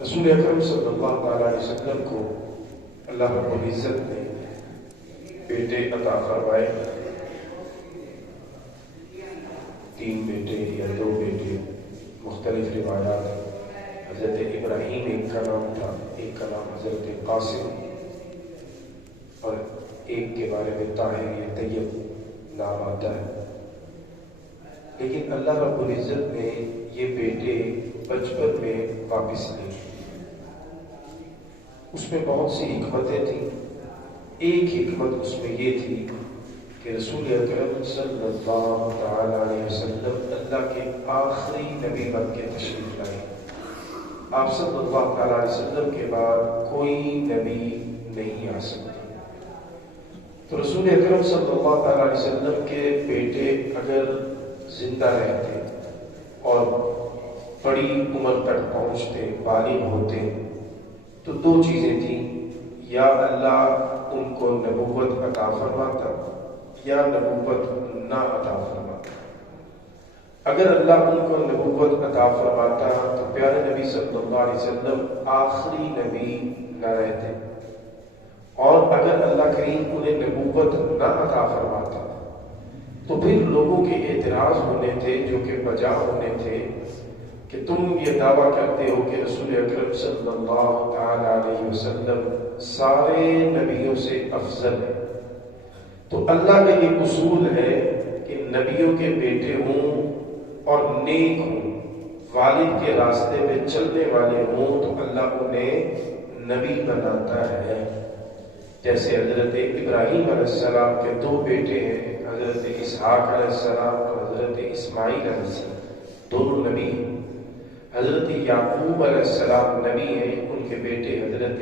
رسول اکرم صلی اللہ تعالیٰ علیہ وسلم کو اللہ رب العزت نے بیٹے عطا فرمائے، 3 بیٹے یا 2 بیٹے، مختلف روایات ہیں۔ حضرت ابراہیم ایک کا نام تھا، ایک کا نام حضرت قاسم، اور ایک کے بارے میں طاہر یا طیب نام آتا ہے۔ لیکن اللہ رب العزت نے یہ بیٹے بچپن میں واپس لیے۔ اس میں بہت سی حکمتیں تھیں۔ ایک حکمت اس میں یہ تھی کہ رسول اکرم صلی اللہ تعالیٰ علیہ وسلم اللہ کے آخری نبی بن کے تشریف لائے۔ آپ صلی اللہ تعالیٰ علیہ وسلم کے بعد کوئی نبی نہیں آ سکتا۔ تو رسول اکرم صلی اللہ تعالیٰ علیہ وسلم کے بیٹے اگر زندہ رہتے اور بڑی عمر تک پہنچتے، بالغ ہوتے، تو 2 چیزیں تھیں: یا اللہ ان کو نبوت عطا فرماتا یا نبوت نہ عطا فرماتا۔ اگر اللہ ان کو نبوت عطا فرماتا تو پیارے نبی صلی اللہ علیہ وسلم آخری نبی نہ رہتے، اور اگر اللہ کریم انہیں نبوت نہ عطا فرماتا تو پھر لوگوں کے اعتراض ہونے تھے جو کہ بجا ہونے تھے کہ تم یہ دعویٰ کرتے ہو کہ رسول اکرم صلی اللہ تعالیٰ علیہ وسلم سارے نبیوں سے افضل ہے۔ تو اللہ کا یہ اصول ہے کہ نبیوں کے بیٹے ہوں اور نیک ہوں، والد کے راستے میں چلنے والے ہوں، تو اللہ انہیں نبی بناتا ہے۔ جیسے حضرت ابراہیم علیہ السلام کے 2 بیٹے ہیں، حضرت اسحاق علیہ السلام اور حضرت اسماعیل علیہ السلام، دونوں نبی ہیں۔ حضرت یعقوب علیہ السلام نبی ہیں، ان کے بیٹے حضرت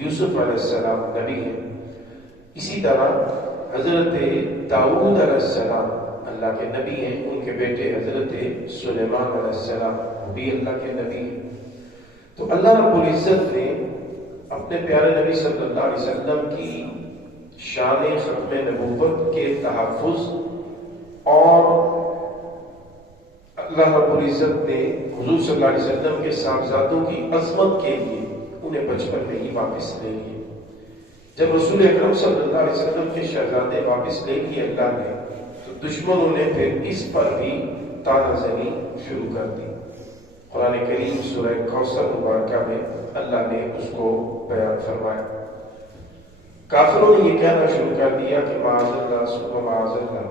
یوسف علیہ السلام نبی ہیں۔ اسی طرح حضرت داؤد علیہ السلام اللہ کے نبی ہیں، ان کے بیٹے حضرت سلیمان علیہ السلام وہ بھی اللہ کے نبی ہیں۔ تو اللہ رب العزت نے اپنے پیارے نبی صلی اللہ علیہ وسلم کی شان ختم نبوت کے تحفظ، اور اللہ رب العزت نے حضور صلی اللہ علیہ وسلم کے صاحبزادوں کی عظمت کے لیے انہیں بچپن میں ہی واپس لے لیے۔ جب رسول اکرم صلی اللہ علیہ وسلم کے شہزادے واپس لے لیے اللہ نے، تو دشمنوں نے پھر اس پر بھی طعنہ زنی شروع کر دی۔ قرآن کریم سورہ کوثر مبارکہ میں اللہ نے اس کو بیان فرمایا۔ کافروں نے یہ کہنا شروع کر دیا کہ معاذ اللہ ثم معاذ اللہ،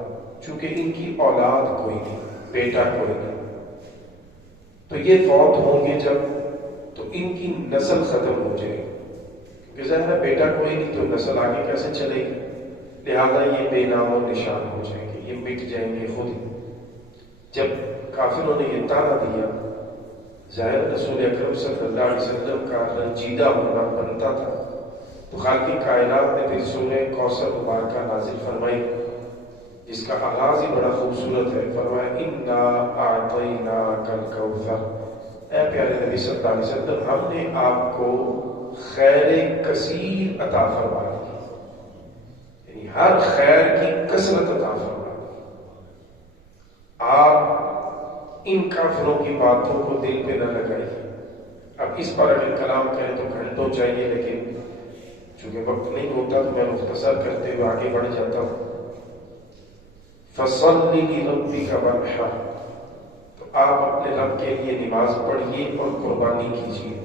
چونکہ ان کی اولاد کوئی نہیں، بیٹا کوئی نہیں، تو یہ فوت ہوں گے جب، تو ان کی نسل ختم ہو جائے گی، کیونکہ ظاہر ہے بیٹا کوئی نہیں تو نسل آگے کیسے چلے گی، لہذا یہ بے نام و نشان ہو جائیں گے، یہ مٹ جائیں گے خود ہی۔ جب کافروں نے یہ طعنہ دیا، ظاہر رسول اکرم صلی اللہ علیہ وسلم کا رنجیدہ ہونا بنتا تھا، تو خالق کائنات نے پھر سورہ کوثر مبارکہ نازل فرمائی، جس کا آغاز ہی بڑا خوبصورت ہے۔ فرمایا انا اعطیناک الکوثر، اے پیارے نبی صلی اللہ علیہ وسلم، ہم نے آپ کو خیر کثیر عطا فرما دی، یعنی ہر خیر کی کثرت عطا فرما دی۔ آپ ان کافروں کی باتوں کو دل پہ نہ لگائیے۔ اب اس پر اگر کلام کریں تو گھنٹوں چاہیے، لیکن چونکہ وقت نہیں ہوتا تو میں مختصر کرتے ہوئے آگے بڑھ جاتا ہوں۔ فَصَلِّ لِرَبِّكَ وَانْحَرْ، تو آپ اپنے رب کے لیے نماز پڑھیے اور قربانی کیجیے۔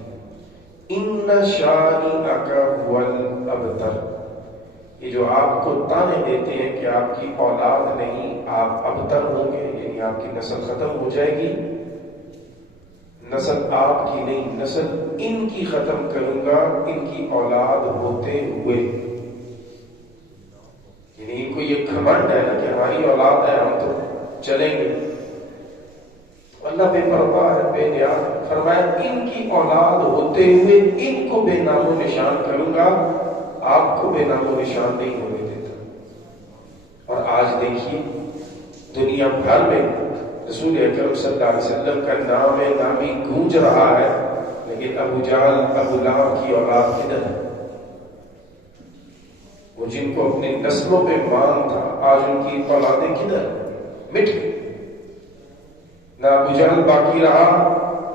إِنَّ شَانِئَكَ هُوَ الْأَبْتَرُ، یہ جو آپ کو طعنے دیتے ہیں کہ آپ کی اولاد نہیں، آپ ابتر ہوں گے، یعنی آپ کی نسل ختم ہو جائے گی، نسل آپ کی نہیں، نسل ان کی ختم کروں گا، ان کی اولاد ہوتے ہوئے، یعنی ان کو یہ گھمنڈ ہے نا کہ ہماری اولاد ہے، ہم تو چلیں گے۔ اللہ بے پرواہ ہے، بے نیاز ہے۔ فرمایا ان کی اولاد ہوتے ہوئے ان کو بے نام و نشان کروں گا، آپ کو بے نام و نشان نہیں ہونے دیتا۔ اور آج دیکھیے دنیا بھر میں رسول اکرم صلی اللہ علیہ وسلم کا نام نامی گونج رہا ہے، لیکن ابو جہل ابو لہب کی اولاد کدھر ہے؟ وہ جن کو اپنی نسلوں پہ مان تھا، آج ان کی اولادیں کدھر؟ مٹ گئی۔ نہ ابو جہل باقی رہا،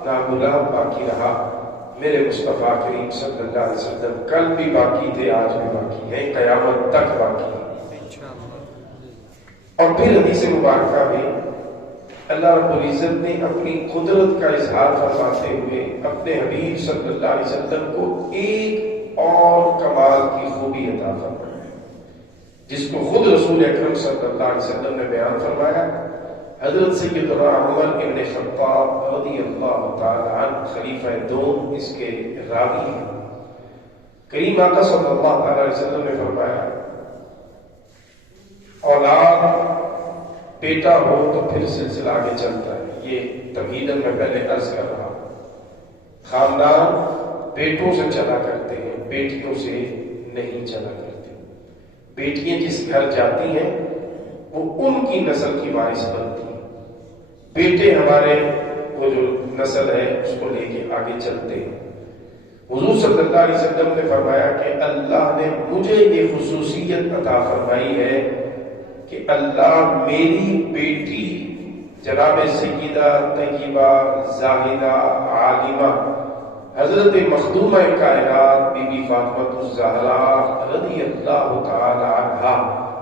نہ ابو لہب باقی رہا، میرے مصطفیٰ کریم صلی اللہ علیہ وسلم کل بھی باقی تھے، آج بھی باقی ہیں، قیامت تک باقی ہیں۔ اور پھر حدیث مبارکہ میں اللہ رب العزت نے اپنی قدرت کا اظہار فرماتے ہوئے اپنے حبیب صلی اللہ علیہ وسلم کو ایک اور کمال کی خوبی عطا فرمایا، جس کو خود رسول اکرم صلی اللہ علیہ وسلم نے بیان فرمایا۔ حضرت سیدنا عمر بن خطاب رضی اللہ تعالی عنہ خلیفہ دوم اس کے راوی ہیں۔ کریم آقا صلی اللہ علیہ وسلم نے فرمایا، اولاد بیٹا ہو تو پھر سلسلہ آگے چلتا ہے، یہ تمہیداً میں پہلے عرض کر رہا ہوں۔ خاندان بیٹوں سے چلا کرتے ہیں، بیٹیوں سے نہیں چلا کرتے۔ بیٹیاں جس گھر جاتی ہیں وہ ان کی نسل کی وارث بنتی ہیں، بیٹے ہمارے وہ جو نسل ہے اس کو لے کے آگے چلتے ہیں۔ حضور صلی اللہ علیہ وسلم نے فرمایا کہ اللہ نے مجھے یہ خصوصیت عطا فرمائی ہے کہ اللہ میری بیٹی جناب سیدہ طیبہ زاہدہ عالمہ حضرت مخدومہ کائنات بی بی فاطمہ الزہرا رضی اللہ تعالی عنہا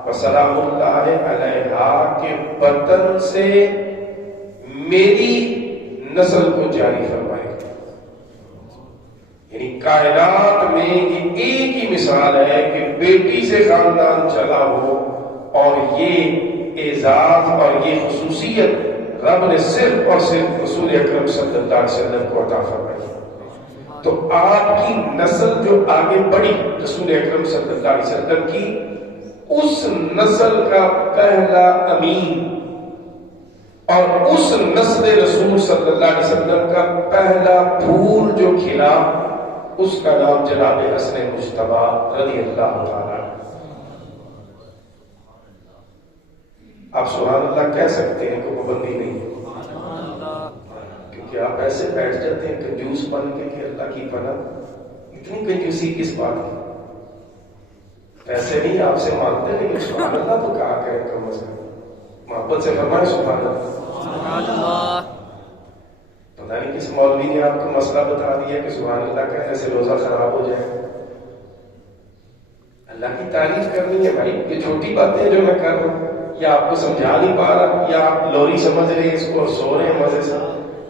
وسلام اللہ علیہا کے بطن سے میری نسل کو جاری فرمائے۔ یعنی کائنات میں یہ ایک ہی مثال ہے کہ بیٹی سے خاندان چلا ہو، اور یہ اعزاز اور یہ خصوصیت رب نے صرف اور صرف رسول اکرم صلی اللہ علیہ وسلم کو عطا فرمائی۔ تو آپ کی نسل جو آگے بڑھی رسول اکرم صلی اللہ علیہ وسلم کی، اس نسل کا پہلا امین اور اس نسل رسول صلی اللہ علیہ وسلم کا پہلا پھول جو کھلا، اس کا نام جناب حسن مجتبی رضی اللہ تعالیٰ۔ آپ سبحان اللہ کہہ سکتے ہیں، کوئی پابندی نہیں، کیونکہ آپ ایسے بیٹھ جاتے ہیں کنجوس بن کے کہ اللہ کی پناہ، اتنی کنجوسی کس بات کی؟ ایسے نہیں آپ سے مانگتے، لیکن سبحان اللہ تو کہا کریں کم از کم، محبت سے فرمائے سبحان اللہ۔ پتہ نہیں کس مولوی نے آپ کو مسئلہ بتا دیا کہ سبحان اللہ کہنے سے روزہ خراب ہو جائے۔ اللہ کی تعریف کرنی ہے بھائی، یہ چھوٹی باتیں جو میں کر رہا ہوں، یا آپ کو سمجھا نہیں پا رہا، یا آپ لوری سمجھ رہے ہیں اس کو، سو رہے ہیں مزے سے،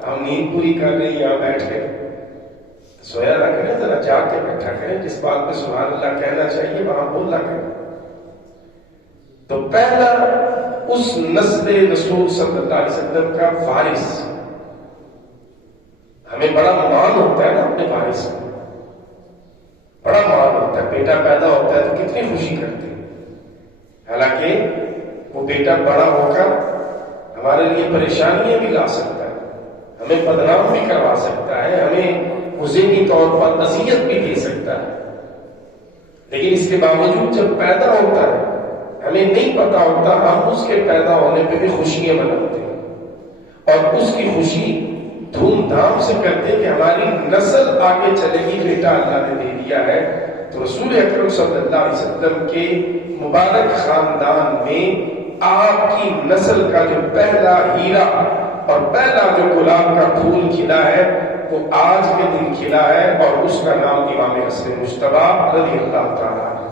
ہم نیند پوری کر رہے ہیں یہاں بیٹھ کے، سویا نہ کریں، ذرا جاگ کے بیٹھا کریں، جس بات پہ سبحان اللہ کہنا چاہیے وہاں بولنا کریں۔ تو پہلا اس نسل رسول صلی اللہ علیہ وسلم کا وارث، ہمیں بڑا مان ہوتا ہے نا اپنے وارث کو، بڑا مان ہوتا ہے، بیٹا پیدا ہوتا ہے تو کتنی خوشی کرتے ہیں، حالانکہ وہ بیٹا بڑا ہو کر ہمارے لیے پریشانیاں بھی لا سکتا ہے، ہمیں بدنام بھی کروا سکتا ہے، ہمیں ذہنی طور پر اذیت بھی دے سکتا ہے، لیکن اس کے باوجود جب پیدا ہوتا ہے ہمیں نہیں پتا ہوتا، ہم اس کے پیدا ہونے پہ بھی خوشیاں مناتے ہیں اور اس کی خوشی دھوم دھام سے کرتے ہیں کہ ہماری نسل آگے چلے گی، بیٹا اللہ نے دے دیا ہے۔ تو رسول اکرم صلی اللہ علیہ وسلم کے مبارک خاندان میں آپ کی نسل کا جو پہلا ہیرا اور پہلا جو گلاب کا پھول کھلا ہے وہ آج کے دن کھلا ہے، اور اس کا نام امام حسن مجتبی رضی اللہ تعالیٰ عنہ۔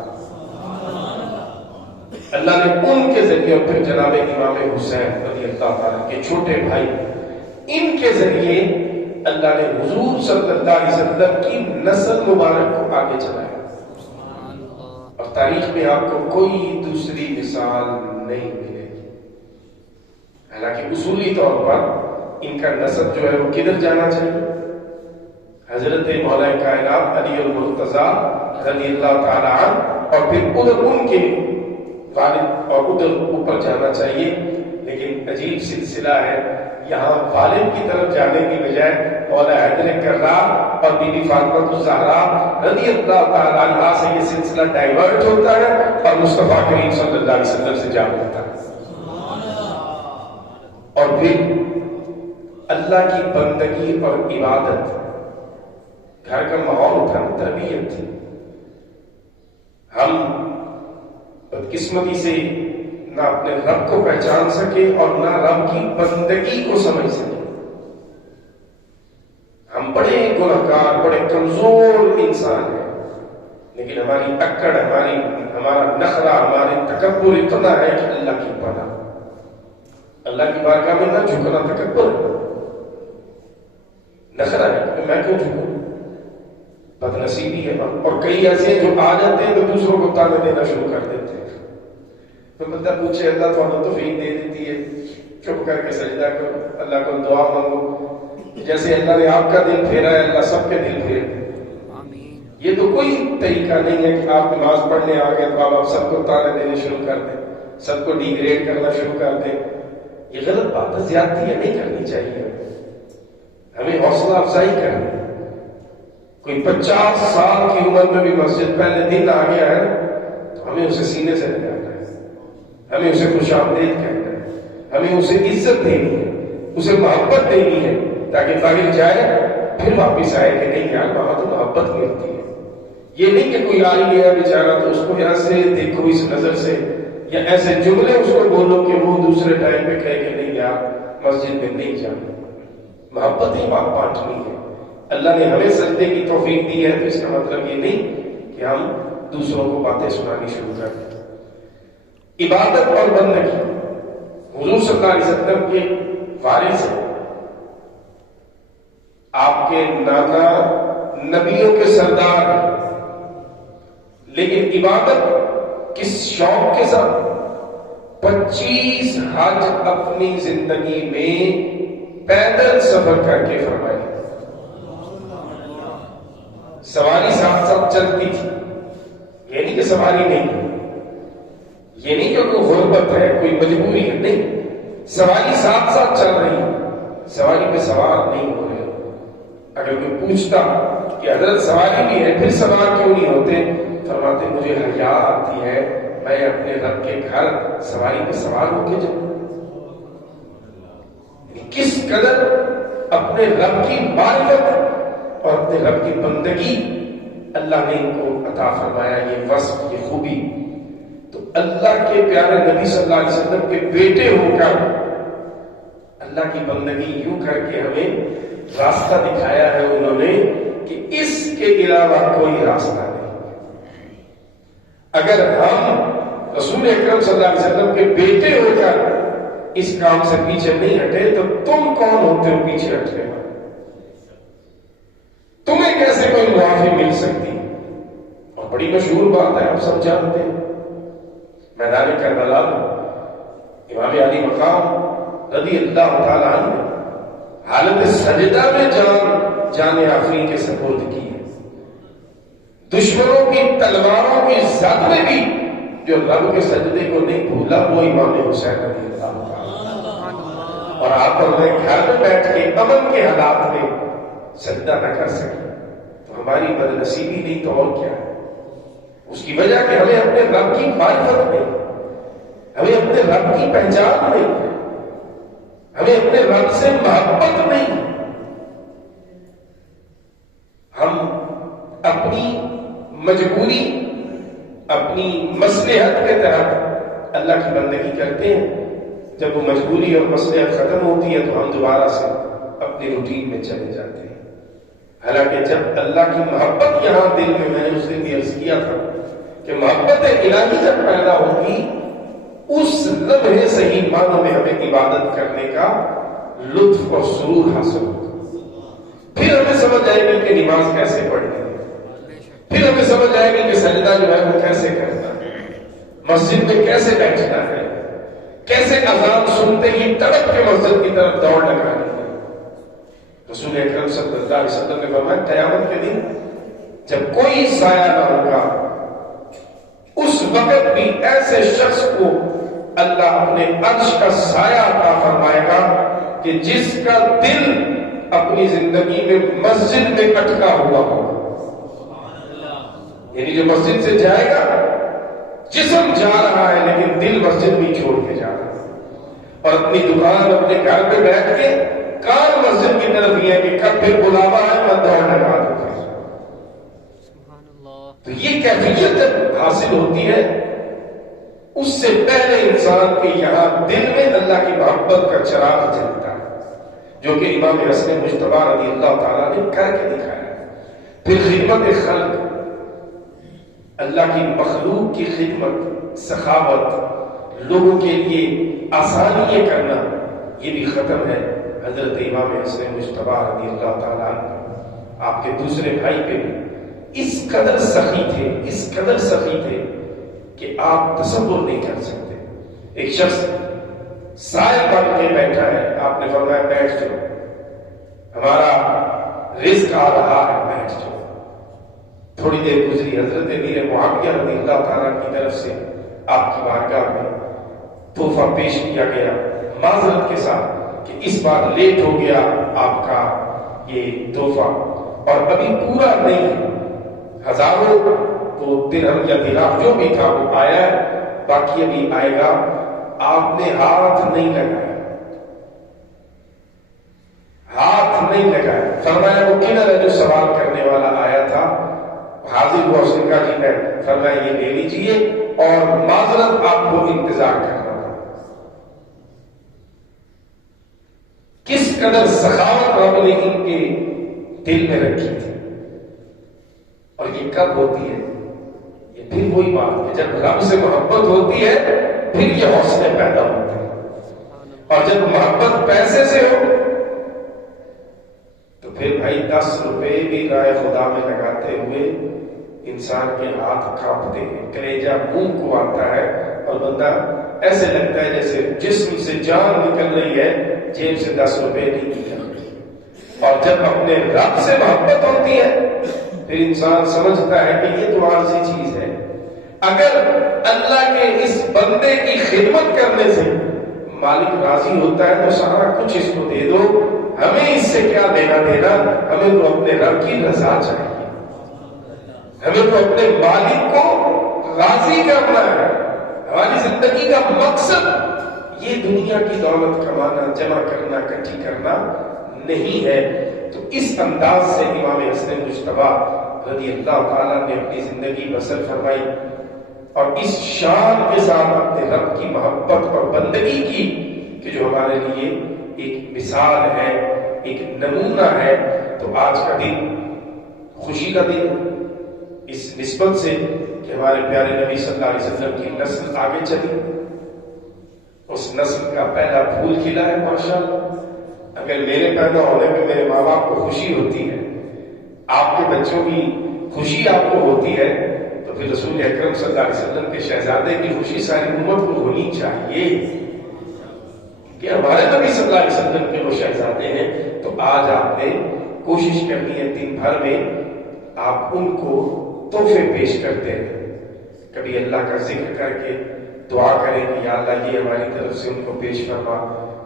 اللہ نے ان کے ذریعے، پھر جناب امام حسین رضی اللہ تعالیٰ کے چھوٹے بھائی، ان کے ذریعے اللہ نے حضور صلی اللہ علیہ وسلم کی نسل مبارک کو آگے چلایا، اور تاریخ میں آپ کو کوئی دوسری مثال نہیں ملے گی۔ حالانکہ اصولی طور پر ان کا نسب جو ہے وہ کدھر جانا چاہیے؟ حضرت مولا کائنات علی المرتضیٰ رضی اللہ تعالی عنہ، اور پھر ادھر ان کے والد اور ادھر اوپر جانا چاہیے، لیکن عجیب سلسلہ ہے، یہاں والد کی طرف جانے کی بجائے مولا حیدر کرار اور بی بی فاطمہ الزہرا رضی اللہ تعالی عنہا سے یہ سلسلہ ڈائیورٹ ہوتا ہے اور مصطفیٰ کریم صلی اللہ علیہ وسلم سے جا ہوتا ہے۔ اور پھر اللہ کی بندگی اور عبادت، گھر کا ماحول تھا، تربیت تھی۔ ہم بدقسمتی سے نہ اپنے رب کو پہچان سکے اور نہ رب کی بندگی کو سمجھ سکے، ہم بڑے گنہگار، بڑے کمزور انسان ہیں، لیکن ہماری اکڑ، ہمارا نخرہ، ہماری تکبر اتنا ہے کہ اللہ کی پناہ، اللہ کی بارگاہ میں نہ جھکنا تکبر ہے، نخرہ ہے کہ میں کیوں جھکوں، بد نصیبی ہے۔ اور کئی ایسے ہیں جو آ جاتے ہیں تو دوسروں کو تانے دینا شروع کر دیتے ہیں۔ تو بندہ پوچھے اللہ تو ہمیں توفیق دے دیتی ہے، چپ کر کے سجدہ کرو، اللہ کو دعا مانگو، جیسے اللہ نے آپ کا دل پھیرا ہے اللہ سب کے دل پھیرے۔ یہ تو کوئی طریقہ نہیں ہے کہ آپ نماز پڑھنے آ گئے تو آپ سب کو تانے دینے شروع کر دیں، سب کو ڈیگریڈ کرنا شروع کر دیں۔ یہ غلط بات ہے، زیادتی ہے، نہیں کرنی چاہیے، ہمیں حوصلہ افزائی کرنی۔ کوئی 50 سال کی عمر میں بھی مسجد پہلے دن آ گیا ہے تو ہمیں اسے سینے سے لگانا ہے، ہمیں اسے خوش آمدید کہنا ہے، ہمیں اسے عزت دینی ہے، اسے محبت دینی ہے، تاکہ باہر جائے پھر واپس آئے کہ نہیں یار وہاں تو محبت ملتی ہے۔ یہ نہیں کہ کوئی آ ہی گیا بیچارہ تو اس کو یہاں سے دیکھو اس نظر سے، یا ایسے جملے اس کو بولو کہ وہ دوسرے ٹائم پہ کہے کہ نہیں یار مسجد میں نہیں جانا۔ محبت ہی بانٹنی ہے۔ اللہ نے ہمیں سجدے کی توفیق دی ہے تو اس کا مطلب یہ نہیں کہ ہم دوسروں کو باتیں سنانی شروع کر دیں۔ عبادت اور بندگی حضور صلی اللہ علیہ وسلم کے وارث ہیں، آپ کے نانا نبیوں کے سردار ہیں، لیکن عبادت کس شوق کے ساتھ 25 حج اپنی زندگی میں پیدل سفر کر کے فرمائے۔ سواری ساتھ ساتھ چلتی تھی، یہ نہیں کہ سواری نہیں، یہ نہیں کہ کوئی غربت ہے، کوئی مجبوری ہے، نہیں، سواری ساتھ ساتھ چل رہی ہے، سواری پہ سوار نہیں ہو رہے۔ اگر کوئی پوچھتا کہ حضرت سواری بھی ہے پھر سوار کیوں نہیں ہوتے، فرماتے مجھے حیا آتی ہے، میں اپنے رب کے گھر سواری پہ سوار ہو کے جاؤں۔ کس قدر اپنے رب کی معرفت اور اپنے رب کی بندگی اللہ نے ان کو عطا فرمایا، یہ وصف، یہ خوبی۔ تو اللہ کے پیارے نبی صلی اللہ علیہ وسلم کے بیٹے ہو کر اللہ کی بندگی یوں کر کے ہمیں راستہ دکھایا ہے انہوں نے کہ اس کے علاوہ کوئی راستہ نہیں۔ اگر ہم رسول اکرم صلی اللہ علیہ وسلم کے بیٹے ہو کر اس کام سے پیچھے نہیں ہٹے تو تم کون ہوتے ہو پیچھے ہٹنے والے؟ تمہیں کیسے کوئی معافی مل سکتی؟ اور بڑی مشہور بات ہے، آپ سب جانتے ہیں، میدان کربلا میں امام علی مقام رضی اللہ تعالیٰ عنہ حالت سجدہ میں جان آفرین کے سپرد کی ہے۔ دشمنوں کی تلواروں کی زد میں بھی جو رب کے سجدے کو نہیں بھولا وہ امام حسین رضی اللہ تعالیٰ، اور آپ اپنے گھر میں بیٹھ کے امن کے حالات میں سجدہ نہ کر سکے تو ہماری بد نصیبی نہیں تو اور کیا ہے؟ اس کی وجہ کہ ہمیں اپنے رب کی معرفت نہیں، ہمیں اپنے رب کی پہچان نہیں، ہمیں اپنے رب سے محبت نہیں۔ ہم اپنی مجبوری، اپنی مصلحت کے تحت اللہ کی بندگی کرتے ہیں، جب وہ مجبوری اور مصلحت ختم ہوتی ہے تو ہم دوبارہ سے اپنی روٹین میں چلے جاتے ہیں۔ حالانکہ جب اللہ کی محبت یہاں دل میں نے اس دن بھی عرض کیا تھا کہ محبت الہی جب پیدا ہوگی اس لمحے صحیح معنوں میں ہمیں عبادت کرنے کا لطف اور سرور حاصل ہوگا۔ پھر ہمیں سمجھ آئے گی کہ نماز کیسے پڑھنی ہے، پھر ہمیں سمجھ آئے گی کہ سجدہ جو ہے وہ کیسے کرنا ہے، مسجد میں کیسے بیٹھنا ہے، کیسے اذان سنتے ہی تڑپ کے مسجد کی طرف دوڑ لگانی ہے۔ رسول اکرم صلی اللہ علیہ وسلم نے فرمایا قیامت کے دن جب کوئی سایہ نہ ہوگا اس وقت بھی ایسے شخص کو اللہ اپنے عرش کا سایہ عطا فرمائے گا کہ جس کا دل اپنی زندگی میں مسجد میں اٹکا ہوا ہوگا۔ یعنی جو مسجد سے جائے گا، جسم جا رہا ہے لیکن دل مسجد میں چھوڑ کے جا رہا ہے، اور اپنی دکان اپنے گھر پہ بیٹھ کے کان مسجد کی طرف یہ ہے کہ کب پھر بلاوا ہے میں دوڑ لگا دوں۔ تو یہ کیفیت جب حاصل ہوتی ہے اس سے پہلے انسان کے یہاں دل میں اللہ کی محبت کا چراغ جلتا ہے، جو کہ امام حسن مجتبی رضی اللہ تعالیٰ نے کر کے دکھایا. پھر خدمت خلق، اللہ کی مخلوق کی خدمت، سخاوت، لوگوں کے لیے آسانیاں کرنا، یہ بھی ختم ہے حضرت امام حسن مجتبی رضی اللہ تعالیٰ آپ کے دوسرے بھائی پہ بھی اس قدر سخی تھے، اس قدر سخی تھے کہ آپ تصور نہیں کر سکتے. ایک شخص سائے بن کے بیٹھا ہے، آپ نے فرمایا بیٹھ جاؤ، ہمارا رزق آ رہا ہے، بیٹھ جاؤ. تھوڑی دیر گزری، حضرت امیر معاویہ رضی اللہ تعالیٰ کی طرف سے آپ کی بارگاہ میں تحفہ پیش کیا گیا معذرت کے ساتھ کہ اس بار لیٹ ہو گیا آپ کا یہ تحفہ، اور ابھی پورا نہیں ہے، ہزاروں وہ درہم یا دینار جو بھی تھا وہ آیا ہے، باقی ابھی آئے گا. آپ نے ہاتھ نہیں لگایا، ہاتھ نہیں لگایا. فرمایا وہ کدھر ہے جو سوال کرنے والا آیا تھا؟ حاضر ہوا، اس نے کہا جی میں. فرمایا یہ لے لیجیے اور معذرت آپ کو انتظار کرنا تھا. کس قدر سخاوت رب نے ان کے دل میں رکھی تھی. اور یہ کب ہوتی ہے؟ یہ پھر وہی بات ہے، جب رب سے محبت ہوتی ہے پھر یہ حوصلے پیدا ہوتے ہیں. اور جب محبت پیسے سے ہو تو پھر بھائی 10 روپے بھی رائے خدا میں لگاتے ہوئے انسان کے ہاتھ کانپتے ہیں، کلیجہ منہ کو آتا ہے اور بندہ ایسے لگتا ہے جیسے جسم سے جان نکل رہی ہے، جیب سے 10 روپے نہیں نکل رہے. اور جب اپنے رب سے محبت ہوتی ہے پھر انسان سمجھتا ہے کہ یہ تو عارضی چیز ہے. اگر اللہ کے اس بندے کی خدمت کرنے سے مالک راضی ہوتا ہے تو سارا کچھ اس کو دے دو، ہمیں اس سے کیا دینا دینا. ہمیں تو اپنے رب کی رضا چاہیے، ہمیں تو اپنے مالک کو راضی کرنا ہے. ہماری زندگی کا مقصد یہ دنیا کی دولت کمانا، جمع کرنا، اکٹھی کرنا نہیں ہے. تو اس انداز سے امام حسن مجتبی رضی اللہ تعالیٰ نے اپنی زندگی بسر فرمائی اور اس شان کے ساتھ اپنے رب کی محبت اور بندگی کی کہ جو ہمارے لیے ایک مثال ہے، ایک نمونہ ہے. تو آج کا دن خوشی کا دن اس نسبت سے کہ ہمارے پیارے نبی صلی اللہ علیہ وسلم کی نسل آگے چلی، اس نسل کا پہلا پھول کھلا ہے ماشاءاللہ. اگر میرے پیدا ہونے میں میرے ماں باپ کو خوشی ہوتی ہے، آپ کے بچوں کی خوشی آپ کو ہوتی ہے، تو پھر رسول اکرم صلی اللہ علیہ وسلم کے شہزادے کی خوشی ساری امت کو ہونی چاہیے کہ ہمارے نبی صلی اللہ علیہ وسلم کے وہ شہزادے ہیں. تو آج آپ نے کوشش کرنی ہے دن بھر میں آپ ان کو تحفے پیش کرتے ہیں. کبھی اللہ کا ذکر کر کے دعا کریں کہ یا اللہ یہ ہماری طرف سے ان کو پیش فرما،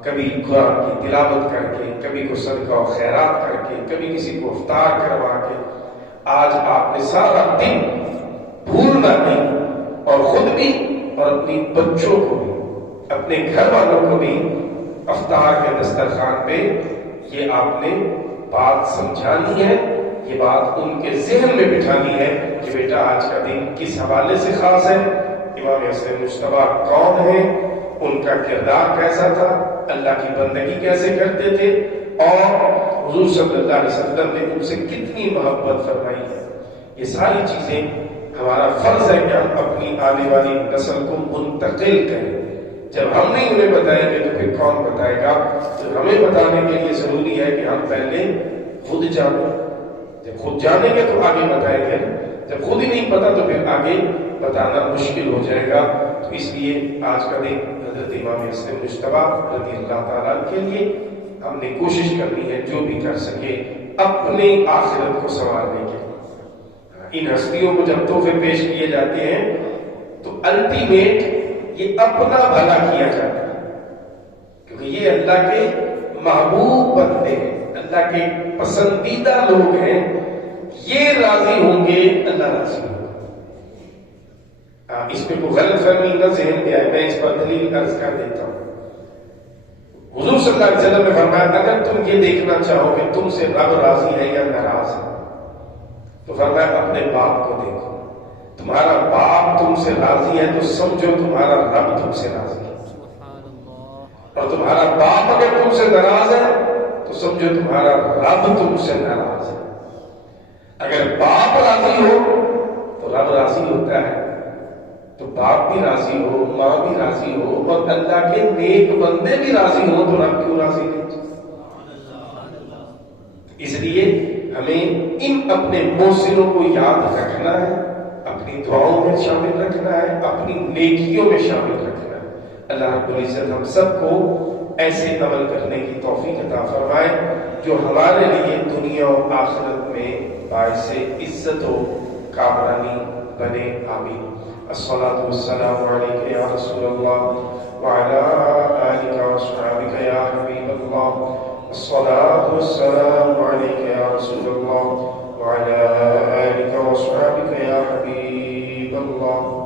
کبھی قرآن کی تلاوت کر کے، کبھی کو صدقہ و خیرات کر کے، کبھی کسی کو افطار کروا کے. آج آپ نے سارا دن بھولنا نہیں، اور خود بھی اور اپنی بچوں کو بھی، اپنے گھر والوں کو بھی افطار کے دسترخوان پہ یہ آپ نے بات سمجھانی ہے، یہ بات ان کے ذہن میں بٹھانی ہے کہ بیٹا آج کا دن کس حوالے سے خاص ہے، امام حسن مجتبی کون ہے، ان کا کردار کیسا تھا، اللہ کی بندگی کیسے کرتے تھے، اور حضور صلی اللہ علیہ وسلم نے ان سے کتنی محبت فرمائی ہے. یہ ساری چیزیں ہمارا فرض ہے کہ ہم اپنی آنے والی نسل کو منتقل کریں. جب ہم نہیں انہیں بتائیں گے تو پھر کون بتائے گا؟ تو ہمیں بتانے کے لیے ضروری ہے کہ ہم پہلے خود جانیں. جب خود جانیں گے تو آگے بتائیں گے، جب خود ہی نہیں پتا تو پھر آگے بتانا مشکل ہو جائے گا. تو اس لیے آج کا دن حضرت امام حسن مجتبی رضی اللہ تعالیٰ کے لیے ہم نے کوشش کرنی ہے جو بھی کر سکے اپنے آخرت کو سنوارنے کے. ان ہستیوں کو جب تحفے پیش کیے جاتے ہیں تو الٹیمیٹ یہ اپنا بھلا کیا جاتا ہے، کیونکہ یہ اللہ کے محبوب بندے ہیں، اللہ کے پسندیدہ لوگ ہیں. یہ راضی ہوں گے، اللہ راضی ہوگا. اس پہ کوئی غلط فہمی نہ ذہن میں آئے، میں اس پر دلیل عرض کر دیتا ہوں. حضور صلی اللہ علیہ وسلم نے فرمایا اگر تم یہ دیکھنا چاہو کہ تم سے رب راضی ہے یا ناراض ہے تو فرمایا اپنے باپ کو دیکھو. تمہارا باپ تم سے راضی ہے تو سمجھو تمہارا رب تم سے راضی ہے، اور تمہارا باپ اگر تم سے ناراض ہے تو سمجھو تمہارا رب تم سے ناراض ہے. اگر باپ راضی ہو تو رب راضی ہوتا ہے. تو باپ بھی راضی ہو، ماں بھی راضی ہو، اور اللہ کے نیک بندے بھی راضی ہو تو رب کیوں راضی نہیں؟ اس لیے ہمیں ان اپنے محسنوں کو یاد رکھنا ہے، اپنی دعاؤں میں شامل رکھنا ہے، اپنی نیکیوں میں شامل رکھنا ہے. اللہ رب العزت ہم سب کو ایسے عمل کرنے کی توفیق عطا فرمائے جو ہمارے لیے دنیا و آخرت میں باعث عزت و کامرانی بنے. آمین. الصلاة والسلام علیک یا رسول اللہ وعلی آلک واصحابک یا حبیب اللہ. الصلاة والسلام علیک یا رسول اللہ وعلی آلک واصحابک یا حبیب اللہ.